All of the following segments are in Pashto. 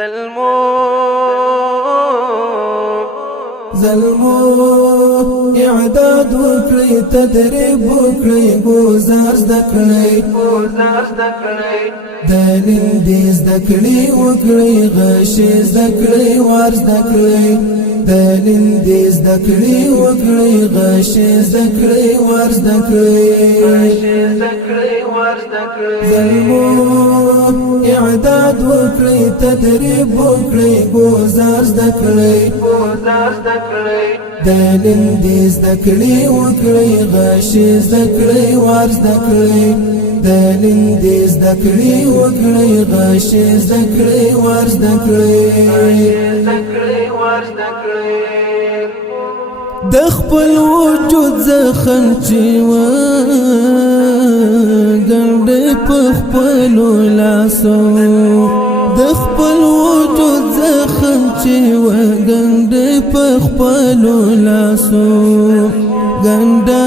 زلمو اعداد وکړئ تدریب وکړئ گزار زده کړئ د نندې زده کړئ وکړئ غش زده کړئ وار زده کړئ د نندې زده کړئ وکړئ غش زده کړئ وار زده کړئ زلمو اعداد وکړئ تدریب وکړئ گزار زده کړئ د نندې زده کړئ وکړئ غش زده کړئ وار زده کړئ د نندې زده کړئ وکړئ غش زده کړئ وار زده کړئ د خپل وجود زخم چې و ګنډې په خپلو لاسو د خپل وجود زخم چې و ګنډې په خپلو لاسو ګنډه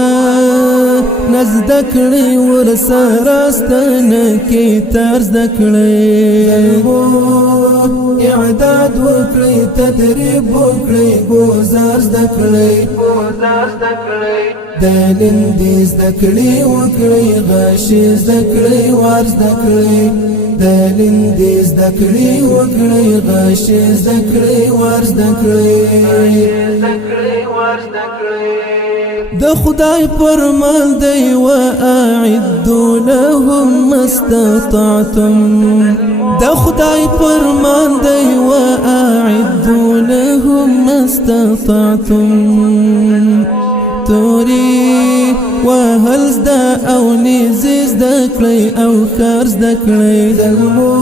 نزده کړئ ورسره ستنه کې تر زده کړئ اعداد وکړئ تدریب وکړئ گزار زده کړئ د نندې زده کړئ وکړئ غش زده کړئ وار زده کړئ د نندې زده کړئ وکړئ غش زده کړئ وار زده کړئ د خدای فرمان دی واعدوا لهم ما استطعتم د خدای فرمان دی واعدوا لهم ما استطعتم توري وهل زده او نيزي زده کړئ او کار زده کړئ زلمو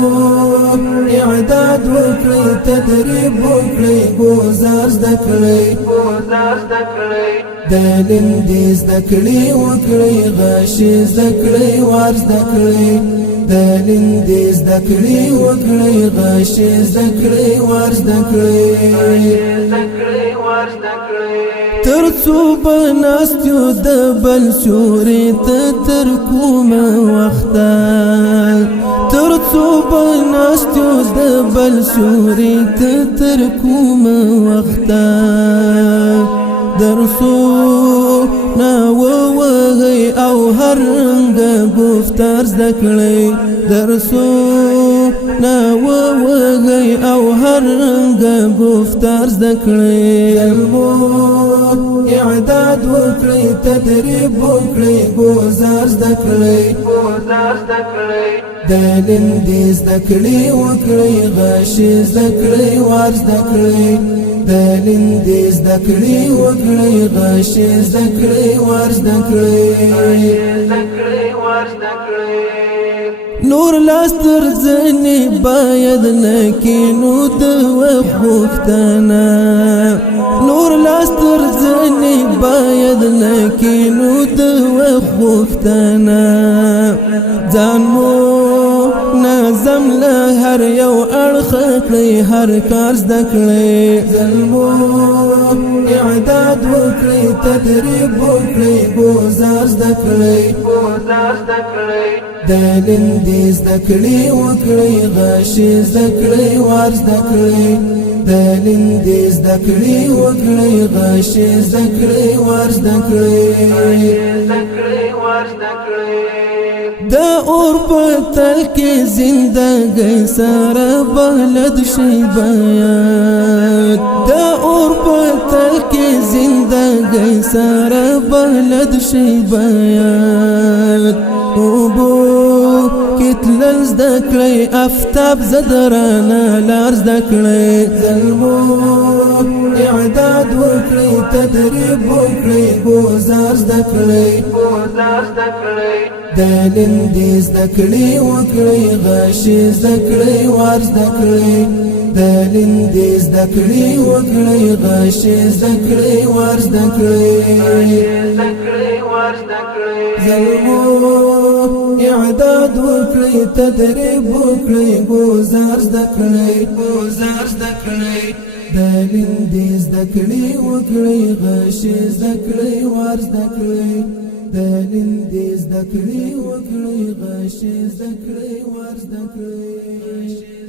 اعداد وکړئ تدریب وکړئ گزار زده کړئ د نندې زده کړئ وکړئ غش زده کړئ وار زده کړئ د نندې زده کړئ وکړئ غش زده کړئ وار زده کړئ تر څو به ناست یو د بل سیوري ته تر کومه وخته تر څو به ناست یو د بل سیوري ته تر کومه وخته درسو نا ووهی او هر رنگ گفتار زده کړئ درسو نا ووهی او هر رنگ گفتار زده کړئ اعداد وکړئ تدریب وکړئ گزار زده کړئ د نندې زده کړئ وکړئ غش زده کړئ وار زده کړئ د نندې زده کړئ وکړئ غش زده کړئ وار زده کړئ نور لاس تر ځنې باید نکینو د وخت غوښتنه نور لاس تر ځنې باید نکینو د وخت غوښتنه ځان مو نظم له هر یو اړخ کړئ هر کار زده کړئ زلمو اعداد وکړئ تدریب وکړئ گزار زده کړئ د نندې زده کړئ وکړئ غش زده کړئ وار زده کړئ د نندې زده کړئ وکړئ غش زده کړئ وار زده کړئ د اور په تل کې زندګۍ سره بلد شي باید د اور په تل کې زندګۍ سره بلد شي باید اوبو کتلل زده کړئ افتاب زدرانه لار زده کړئ زلمو اعداد وکړئ تدریب وکړئ گزار زده کړئ د نندې زده کړئ وکړئ غش زده کړئ وار زده کړئ د نندې زده کړئ وکړئ غش زده کړئ وار زده کړئ زلمو اعداد وکړئ تدریب وکړئ گزار زده کړئ د نندې زده کړئ وکړئ غش زده کړئ وار زده کړئ د نندې زده کړئ وکړئ غش زده کړئ وار زده کړئ